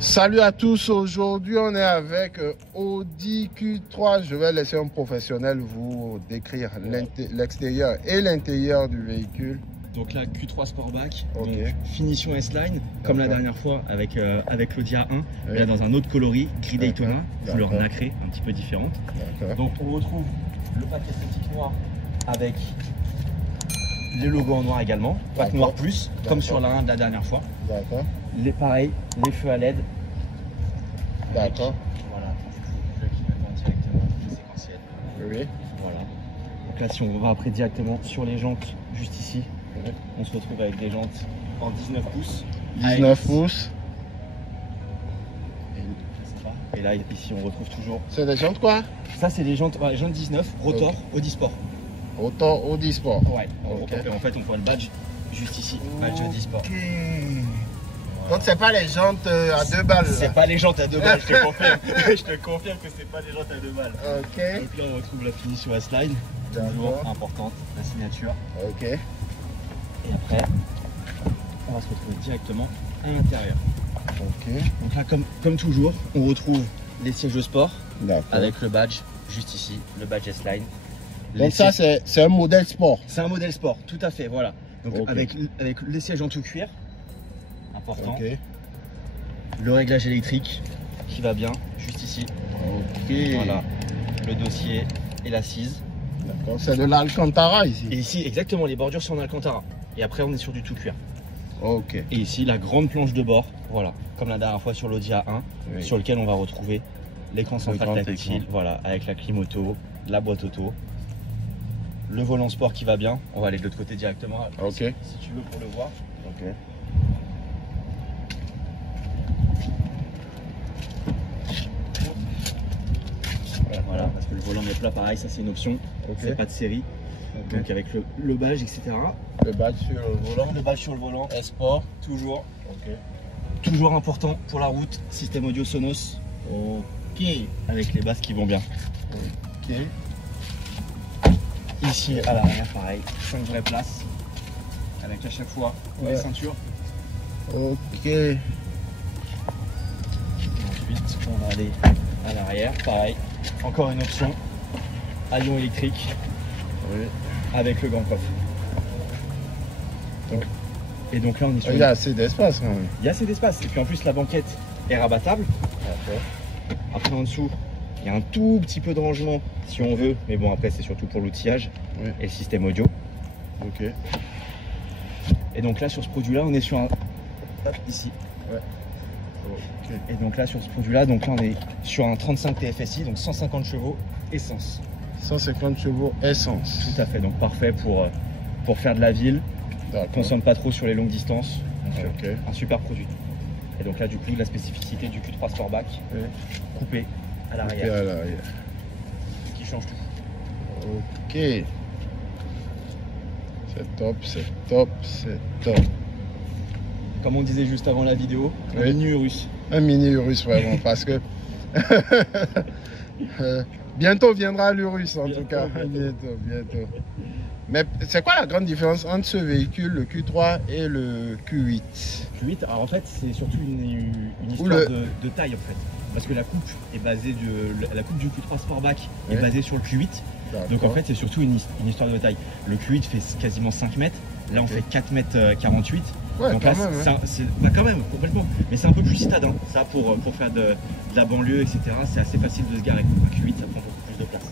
Salut à tous, aujourd'hui on est avec Audi Q3. Je vais laisser un professionnel vous décrire l'extérieur et l'intérieur du véhicule. Donc là, Q3 Sportback, Okay. donc finition S-Line, comme la dernière fois avec l'Audi A1, Oui. là dans un autre coloris, gris Daytona, couleur D'accord. nacrée, un petit peu différente. D'accord. Donc on retrouve le pack esthétique noir avec les logos en noir également, pack D'accord. noir plus, comme D'accord. sur la 1 de la dernière fois. D'accord. Pareil, les feux à LED. D'accord. Voilà, c'est le qui me vend directement, le séquentiel. Oui. Voilà. Donc là, si on va après directement sur les jantes, juste ici, Oui. on se retrouve avec des jantes en 19 pouces. 19 pouces. Et là, ici, on retrouve toujours. C'est des jantes quoi? Ça, c'est les jantes 19, rotor, Audi Sport. Autant Audi Sport. Ouais. Ok. En fait, on voit le badge juste ici, badge Audi Sport. Ok. Donc c'est pas les jantes à 2 balles là. C'est pas les jantes à 2 balles, je te confirme. Je te confirme que c'est pas les jantes à 2 balles. Ok. Donc là, on retrouve la finition S-Line, toujours D'accord. importante, la signature. Ok. Et après, on va se retrouver directement à l'intérieur. Ok. Donc là, comme toujours, on retrouve les sièges de sport D'accord. avec le badge juste ici, le badge S-Line. Donc ça c'est un modèle sport. C'est un modèle sport, tout à fait, voilà. Donc Ok. avec les sièges en tout cuir, important. Ok. Le réglage électrique qui va bien, juste ici. Ok. Voilà, le dossier et l'assise. D'accord. C'est de l'Alcantara ici. Et ici, exactement, les bordures sont en Alcantara. Et après, on est sur du tout cuir. Ok. Et ici, la grande planche de bord, voilà, comme la dernière fois sur l'Audi A1, Oui. sur lequel on va retrouver l'écran central grand tactile, écran. voilà, avec la clim auto, la boîte auto, le volant sport qui va bien. On va aller de l'autre côté directement. Ok. Si tu veux pour le voir. Ok. Voilà, parce que le volant est plat, pareil, ça c'est une option. Ok. C'est pas de série. Ok. Donc avec le badge, etc. Le badge sur le volant. Le badge sur le volant, Sport. toujours. Ok. Toujours important pour la route, système audio Sonos. Ok. Avec les basses qui vont bien. Ok. Ici à l'arrière, pareil, 5 vraies places. Avec à chaque fois Ouais. les ceintures. Ok. Ensuite, on va aller à l'arrière, pareil. Encore une option, avion électrique Oui. avec le grand coffre. Donc, Et donc là, on est sur il y a assez d'espace quand même. il y a assez d'espace. Et puis en plus, la banquette est rabattable. D'accord. Après, en dessous, il y a un tout petit peu de rangement si on veut. Mais bon, après, c'est surtout pour l'outillage Oui. et le système audio. Ok. Et donc là, sur ce produit-là, on est sur un... Hop, ici. Ok. Et donc là, sur ce produit-là, donc là, on est sur un 35 TFSI, donc 150 chevaux essence. 150 chevaux essence. Tout à fait, donc parfait pour faire de la ville. D'accord. Consomme pas trop sur les longues distances. Donc, Ok. un super produit. Et donc là, du coup, la spécificité du Q3 Sportback, Oui. coupé à Ok, l'arrière, à l'arrière. qui change tout. Ok. C'est top, c'est top, c'est top. Comme on disait juste avant la vidéo, un Oui. mini Urus. Un mini Urus vraiment parce que bientôt viendra l'Urus en tout cas. Bientôt. Mais c'est quoi la grande différence entre ce véhicule, le Q3 et le Q8? Q8, alors en fait, c'est surtout une histoire le- de taille en fait. Parce que la coupe est basée la coupe du Q3 Sportback est Oui. basée sur le Q8. Donc en fait, c'est surtout une histoire de taille. Le Q8 fait quasiment 5 mètres. Là, on Ok. fait 4 mètres 48. ouais, Donc quand là, même. Hein. bah quand même, complètement. Mais c'est un peu plus citadin. Ça, pour faire de la banlieue, etc., c'est assez facile de se garer. Un Q8, ça prend beaucoup plus de place.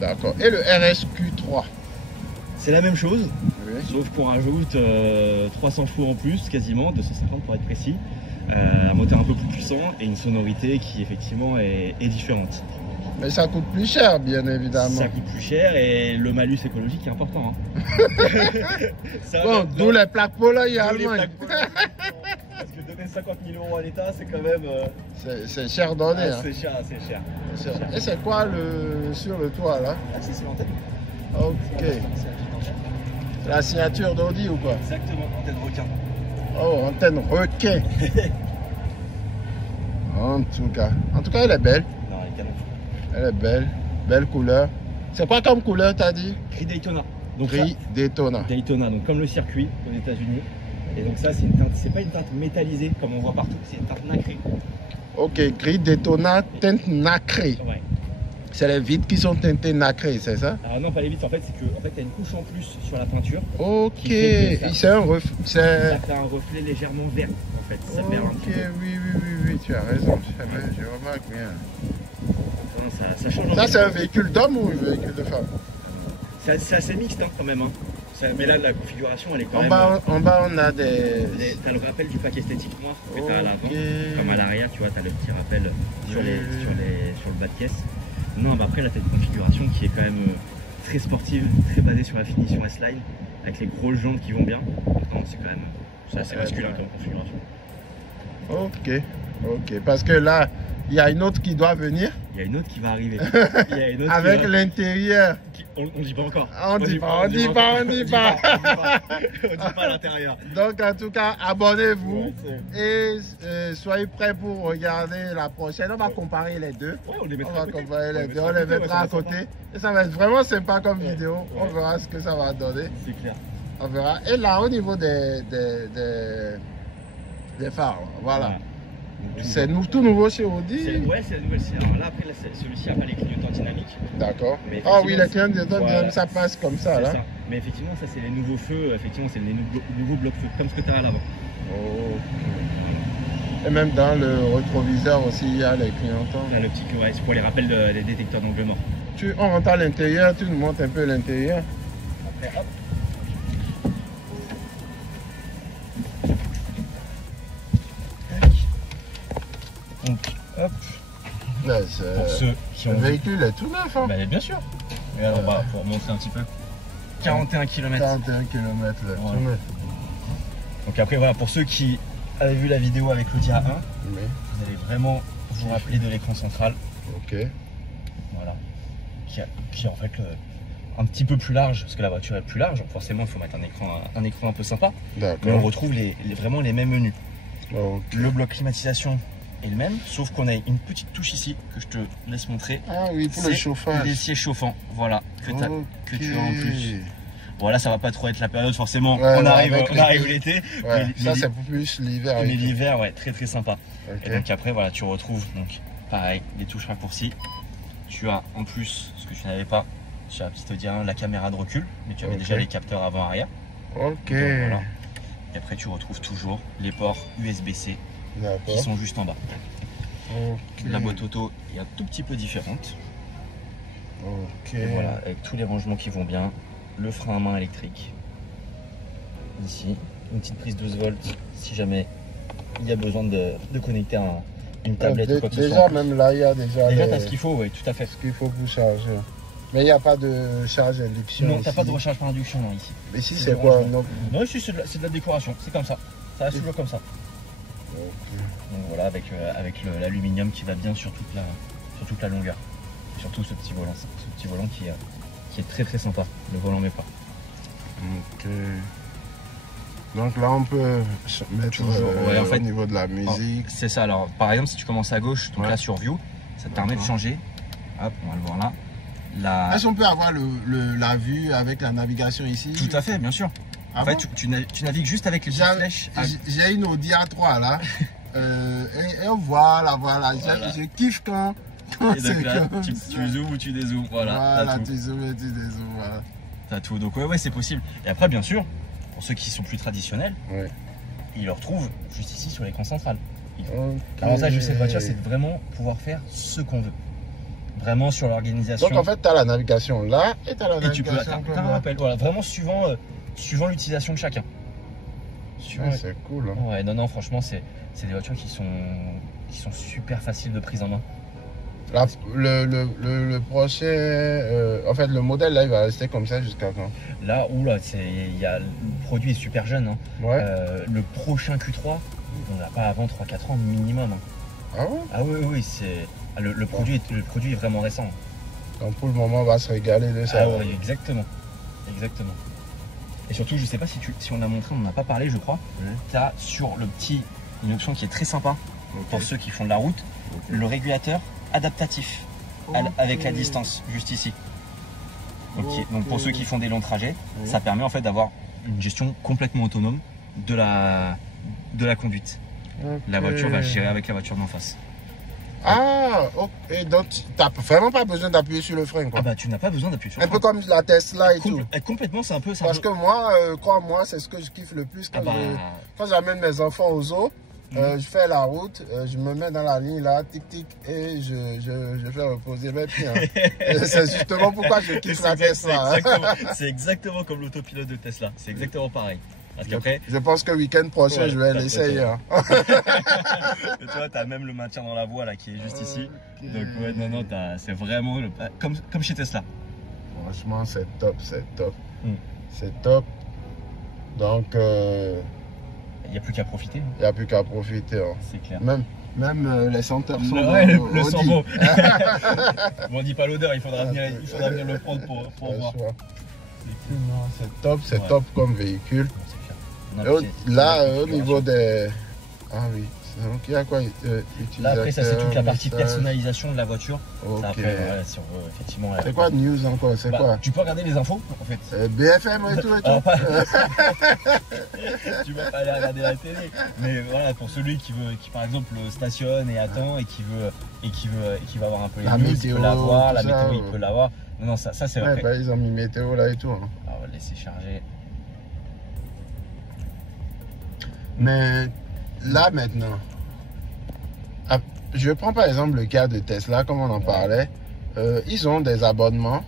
D'accord. Et le RSQ3? C'est la même chose, Oui. sauf qu'on rajoute 300 chevaux en plus, quasiment, 250 pour être précis. Un moteur un peu plus puissant et une sonorité qui, effectivement, est différente. Mais ça coûte plus cher, bien évidemment. Ça coûte plus cher et le malus écologique est important. Hein. Ça, Bon, d'où les plaques Pologne en d'où les Allemagne. plaques. Parce que donner 50 000 € à l'État, c'est quand même... C'est cher donné. Hein. c'est cher, c'est cher. C'est cher. Et c'est quoi sur le toit là? C'est l'antenne. Ok. C'est la signature d'Audi ou quoi? Exactement, antenne requin. Oh, antenne requin. En tout cas, elle est belle. Non, elle est canon. Elle est belle. Belle couleur. C'est quoi comme couleur, t'as dit? Gris Daytona. Donc Gris Daytona. Daytona, donc comme le circuit aux États-Unis. Et donc ça, c'est une teinte, c'est pas une teinte métallisée comme on voit partout, c'est une teinte nacrée. Ok, gris Daytona, teinte nacrée. Ouais. C'est les vitres qui sont teintées nacrées, c'est ça? Alors non, pas les vitres, en fait, c'est que tu as une couche en plus sur la peinture. Ok, Qui fait que c'est un reflet. ça fait un reflet légèrement vert, en fait. Ça perd un Ok, petit peu. oui, tu as raison, je remarque bien. Non, ça change. Ça, c'est un véhicule d'homme ou un véhicule de femme? C'est assez mixte hein, quand même. Hein. Mais là, la configuration, elle est quand En même... bas, on a des... T'as le rappel du pack esthétique noir que t'as à l'avant. Ok. Comme à l'arrière, tu vois, t'as le petit rappel sur le bas de caisse. Non, bah après, là, t'as une configuration qui est quand même très sportive, très basée sur la finition S-Line, avec les grosses jantes qui vont bien. Pourtant, c'est quand même... C'est assez masculin comme configuration. Ok, parce que là, il y a une autre qui doit venir. Il y a une autre qui va arriver. Il y a une autre avec l'intérieur. On dit pas encore. On dit pas. On dit pas à l'intérieur. Donc en tout cas, abonnez-vous Ouais, et soyez prêts pour regarder la prochaine. On va comparer les deux. Ouais, on les mettra On va à côté. comparer les deux, on les mettra à côté. Et ça va être vraiment sympa comme vidéo. On verra ce que ça va donner. C'est clair. On verra. Et là, au niveau des phares, voilà. Ouais. C'est tout nouveau chez Audi. Ouais, c'est la nouvelle série. Alors là, après, celui-ci n'a pas les clignotants dynamiques. D'accord. Mais Ah oui, les effectivement, clignotants voilà, ça passe comme ça, c'est là. ça. Mais effectivement, ça, c'est les nouveaux feux. Effectivement, c'est les nouveaux blocs-feux, comme ce que tu as à l'avant. Oh. Et même dans le rétroviseur aussi, il y a les clignotants. Là, le petit ouais, c'est pour les rappels des détecteurs d'angle mort. On rentre à l'intérieur, tu nous montres un peu l'intérieur. Après, hop. Donc, hop. Là, Pour ceux qui le ont... véhicule est tout neuf. Hein. Bah, bien sûr. Et alors, bah, pour montrer un petit peu. 41 km. 41 km, là, Ouais. tout neuf. Donc après, voilà, pour ceux qui avaient vu la vidéo avec l'Audi A1, Oui. vous allez vraiment vous rappeler de l'écran central. Ok. Voilà. Qui est en fait un petit peu plus large, parce que la voiture est plus large. Donc forcément, il faut mettre un écran un peu sympa. Mais on D'accord. retrouve vraiment les mêmes menus. Ok. Le bloc climatisation est le même, sauf qu'on a une petite touche ici que je te laisse montrer. Ah oui, pour le C'est chauffage. les sièges chauffants, voilà, que tu as en plus. Ok. Voilà, ça va pas trop être la période, forcément. Ouais, on arrive avec l'été. Ouais, Mais ça c'est pour plus l'hiver. Mais et tout. l'hiver, ouais, très très sympa. Ok. Et donc après, voilà, tu retrouves donc pareil les touches raccourcies. Tu as en plus ce que tu n'avais pas sur la petite Audi A1, la caméra de recul, mais tu avais Ok. déjà les capteurs avant-arrière. Ok. Donc, voilà. Et après, tu retrouves toujours les ports USB-C qui D'accord. sont juste en bas. Ok. La boîte auto est un tout petit peu différente. Ok. Et voilà, avec tous les rangements qui vont bien. Le frein à main électrique. Ici, une petite prise 12 volts si jamais il y a besoin de connecter une tablette ou quoi que ce Déjà, soit. même là, il y a déjà Déjà, tu as ce qu'il faut, oui, tout à fait. ce qu'il faut pour charger. Mais il n'y a pas de charge induction. Non, t'as ici. pas de recharge par induction non, ici. Mais ici, C'est c'est le quoi rangement. non Non, ici c'est de la décoration, c'est comme ça. Ça reste toujours comme ça. Ok. Donc voilà, avec l'aluminium qui va bien sur toute la longueur. Surtout ce petit volant qui est très très sympa, le volant met pas. Ok. Donc là, on peut mettre Toujours, ouais, en fait, au niveau de la musique. C'est ça, alors par exemple si tu commences à gauche, donc Ouais. là sur View, ça te permet de changer. Hop, on va le voir là. Est-ce qu'on peut avoir la vue avec la navigation ici? Tout à fait, bien sûr. Ah En fait, bon tu navigues juste avec les petites flèches. J'ai une Audi A3 là. Et voilà. Voilà. Je kiffe quand Et donc là, comme tu ça. zoomes ou tu dézoomes. Voilà, Voilà, t'as tout. tu zoomes et tu dézoomes. Voilà. T'as tout. Donc ouais, c'est possible. Et après, bien sûr, pour ceux qui sont plus traditionnels, Ouais. ils le retrouvent juste ici sur l'écran central. Ok. L'avantage de cette voiture, c'est de vraiment pouvoir faire ce qu'on veut. Vraiment sur l'organisation. Donc en fait, tu as la navigation là et tu as la et tu peux navigation t'as comme un là. rappel. Voilà, vraiment suivant l'utilisation de chacun. Suivant- Ouais, c'est cool. Hein. Ouais, non, franchement, c'est des voitures qui sont super faciles de prise en main. Là, le prochain, en fait, le modèle là, il va rester comme ça jusqu'à quand? Là, oula, le produit est super jeune. Hein. Ouais. Le prochain Q3, on n'a pas avant 3-4 ans minimum. Hein. Ah ouais? Ah oui, c'est le produit est vraiment récent. Donc pour le moment, on va se régaler de ça. Ah ouais, exactement. Et surtout, je sais pas si on a montré, on n'en a pas parlé, je crois. Tu as sur le petit, une option qui est très sympa pour ceux qui font de la route, le régulateur adaptatif avec la distance, juste ici. Donc pour ceux qui font des longs trajets, ça permet en fait d'avoir une gestion complètement autonome de la conduite. La voiture va gérer avec la voiture d'en face. Ah, ok. Donc tu n'as vraiment pas besoin d'appuyer sur le frein, quoi. Ah bah tu n'as pas besoin d'appuyer sur le Un frein. peu comme la Tesla et tout. Complètement, c'est un peu ça. Parce que moi, crois-moi, c'est ce que je kiffe le plus quand j'amène mes enfants au zoo. Je fais la route, je me mets dans la ligne là, tic tic, et je fais reposer mes pieds. Hein. C'est justement pourquoi je kiffe la Tesla. C'est exactement comme l'autopilote de Tesla. C'est exactement pareil. Parce qu'après, je pense que le week-end prochain, je vais l'essayer. Hein. Tu vois, tu as même le maintien dans la voie là qui est juste ici. Donc ouais, non, c'est vraiment comme chez Tesla. Franchement, c'est top, c'est top. C'est top. Donc, il n'y a plus qu'à profiter. Il n'y a plus qu'à profiter. Hein. C'est clair. Même les senteurs sont le sang bon. Bon, on dit pas l'odeur, il faudra venir le prendre pour voir. C'est top comme véhicule. Là, au niveau des... Ah oui. Donc il y a quoi là après ça c'est toute la partie personnalisation de la voiture. Okay. Ça, après, voilà, effectivement. C'est quoi news encore? C'est quoi? Tu peux regarder les infos en fait. BFM et tout. Alors, tu vas pas aller regarder la télé. Mais voilà, pour celui qui par exemple stationne et attend et qui va avoir un peu les la news, météo, il peut l'avoir, la ça, météo il peut l'avoir. Non, ça c'est vrai. Bah, ils ont mis météo là et tout. Hein. Alors, on va le laisser charger. Mais là maintenant, je prends par exemple le cas de Tesla, comme on en parlait. Ils ont des abonnements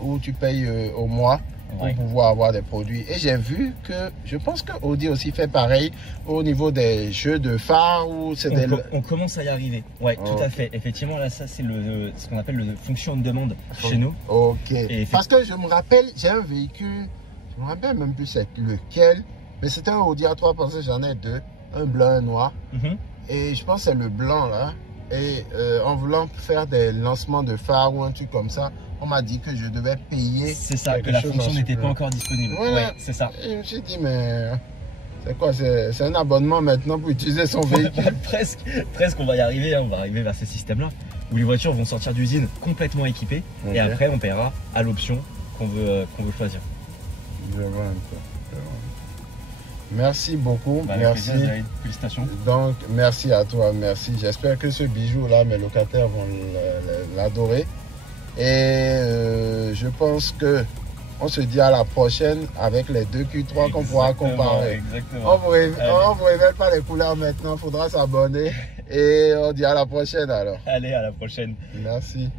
où tu payes au mois pour pouvoir avoir des produits. Et j'ai vu que, je pense que Audi aussi fait pareil au niveau des jeux de phare. On commence à y arriver. Ouais, tout à fait. Effectivement, là, ça c'est ce qu'on appelle le fonction de demande chez nous. Ok. Parce que je me rappelle, j'ai un véhicule, je me rappelle même plus c'est lequel. Mais c'était un Audi A3 parce que j'en ai deux, un blanc et un noir. Et je pense que c'est le blanc là. Et en voulant faire des lancements de phare ou un truc comme ça, on m'a dit que je devais payer. C'est ça, que la fonction n'était pas encore disponible. Voilà. Ouais, c'est ça. Et je me suis dit, mais c'est quoi? C'est un abonnement maintenant pour utiliser son véhicule? Presque, on va y arriver. Hein, on va arriver vers ces systèmes-là où les voitures vont sortir d'usine complètement équipées. Et après, on paiera à l'option qu'on veut choisir. Je vois un peu. Merci beaucoup, merci. Plaisir, félicitations. Donc, merci à toi, merci. J'espère que ce bijou-là, mes locataires vont l'adorer. Et je pense que on se dit à la prochaine avec les deux Q3 qu'on pourra comparer. Exactement. On vous révèle pas les couleurs maintenant, il faudra s'abonner. Et on dit à la prochaine alors. Allez, à la prochaine. Merci.